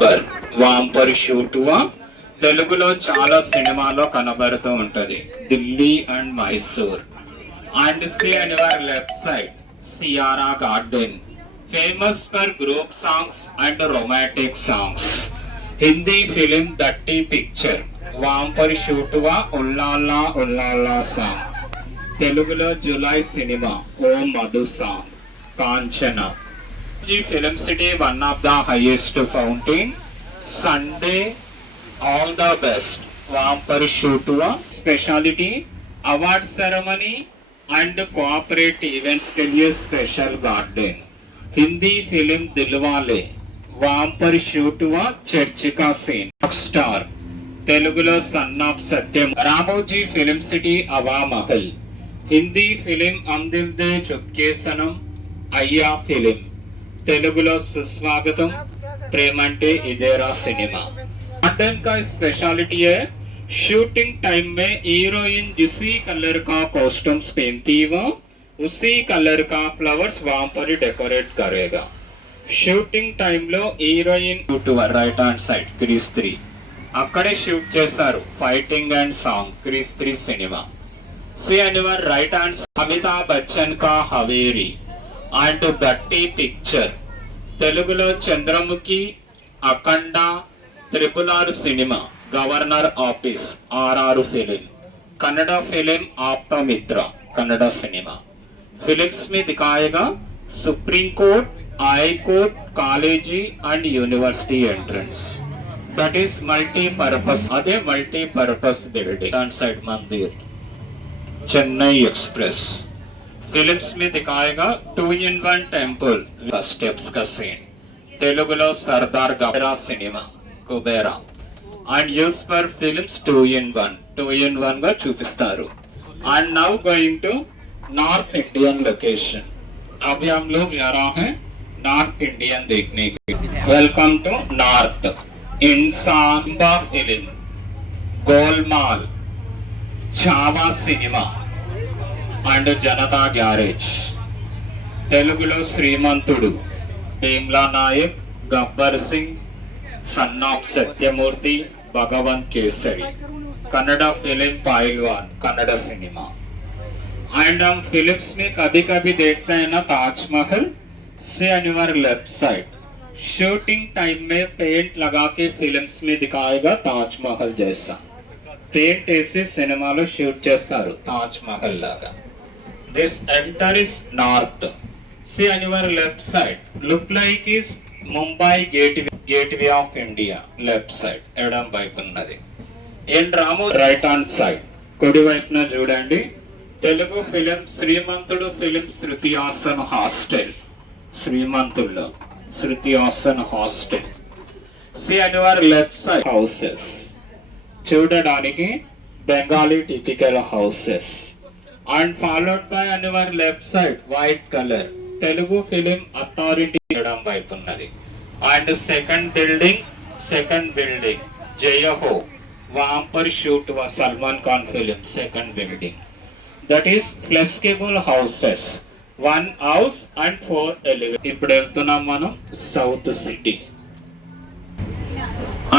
Per వాంపర్ షూటువా తెలుగులో చాలా సినిమాలో కనబడుతూ ఉంటది. Delhi and Mysore. And see and your left side Sierra garden, famous for group songs and romantic songs. Hindi film దట్టి పిక్చర్ వాంపర్ షూటువా ఉల్లాలా ఉల్లాలా సాంగ్. తెలుగులో జులై సినిమా ఓ Madhu song. Kanchana. Film city one of the highest fountain. Sunday all the best वाम्पर शूटुआ. Speciality award ceremony and corporate events के लिए special garden. Hindi film Dilwale वाम्पर शूटुआ चर्च का scene. Star तेलुगुलो son of Satyam. Ramoji film city अवा महल. हिंदी फिल्म अंदिल दे चुपके सनम अय्या फिल्म. तेलुगुलो सुस्वागतम प्रेमंटे इदेरा सिनेमा. गार्डन का स्पेशलिटी है शूटिंग टाइम में हीरोइन जिसी कलर का कॉस्ट्यूम्स पहनती वो उसी कलर का फ्लावर्स वहां पर डेकोरेट करेगा. షూటింగ్ టైంలో heroine right hand side Krrish 3 అక్కడే షూట్ చేశారు fighting and song Krrish 3 cinema. See and your right hand Amitabh Bachchan కా హవేరీ అండ్ దట్టి పిక్చర్. తెలుగులో Chandramukhi, Akhanda, triple cinema, governor office RR film. Kannada film Apthamitra Kannada cinema. Films में दिखाएगा supreme court, high court, college and university entrance. That is multipurpose. अदे multipurpose building. Side मंदिर. Chennai express. Films में दिखाएगा 2-in-1 टेम्पल का स्टेप्स का सीन. तेलुगुलो Sardar Gabbar cinema Kubera and used for films 2-in-1 గా చూపిస్తారు. and now going to north indian location. अभी हम लोग जा रहा है नॉर्थ इंडियन देखने के. Welcome to north. इंसांबा film, Golmaal, Chhaava cinema and Janatha Garage. తెలుగులో Srimanthudu, Bheemla Nayak, Gabbar Singh, son of Satyamurthy, Bhagavanth Kesari. Kannada film Pailwaan Kannada cinema. And हम फिल्म्स में कभी कभी देखते हैं ना Taj Mahal. Say on your left side shooting time में पेंट लगा के फिल्म्स में दिखाएगा ताजमहल जैसा. पेंट ऐसे सिनेमा लो शूट చేస్తారు ताजमहल लागा. This enter is north. Say on your left side look like is Mumbai gateway of India. Left side ఎడం వైపు ఉన్నది. ఎన్ రాము రైట్ హ్యాండ్ సైడ్ కుడి వైపున చూడండి. Telugu film Srimanthudu film Shruti Haasan hostel. శ్రీమంతుల్లో Shruti Haasan hostel. See and your left side houses. చూడడానికి Bengali typical houses. And followed by and your left side white colour Telugu film authority ఎడం వైపు ఉన్నది. అండ్ సెకండ్ బిల్డింగ్ జయ హో वहां पर शूट हुआ Salman Khan film. Second building that is flexible houses, 1 house and 4 elevators. ఇప్పుడు వెళ్తున్నాం మనం south city.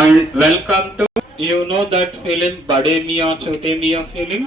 And welcome to you know that film బడే మియా చోటే మియా ఫిలిం.